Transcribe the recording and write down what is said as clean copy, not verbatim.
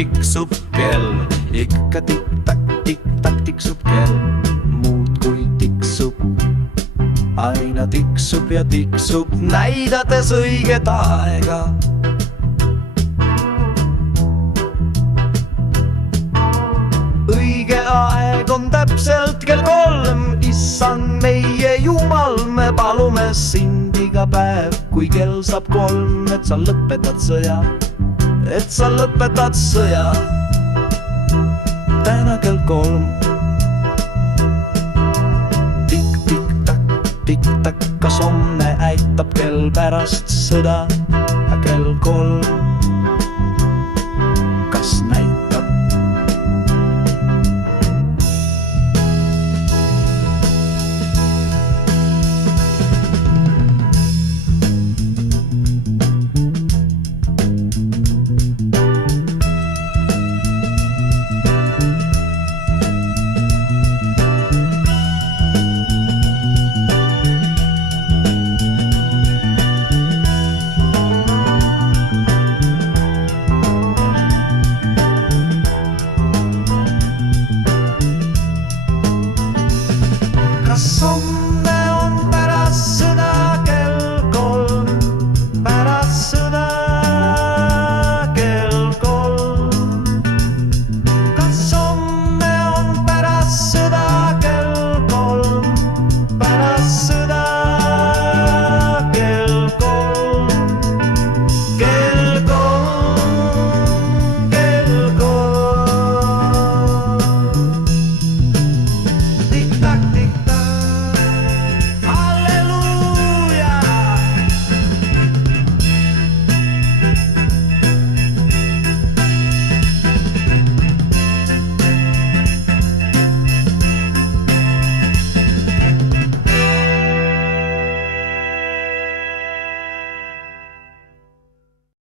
tiksub kell, ikka tikk-takk, tiksub kell, muudkui tiksub. Aina tiksub ja tiksub, näidates õiget aega. Õige aeg on täpselt kell 3, issand meie Jumal, me palume sind iga päev, kui kell saab 3, et sa lõpetad sõja, et sa lõpetad sõja. Täna kell 3. Tikk-takk, kas homne äitab kell pärast sõda, kell 3, kas näitab? Kas homne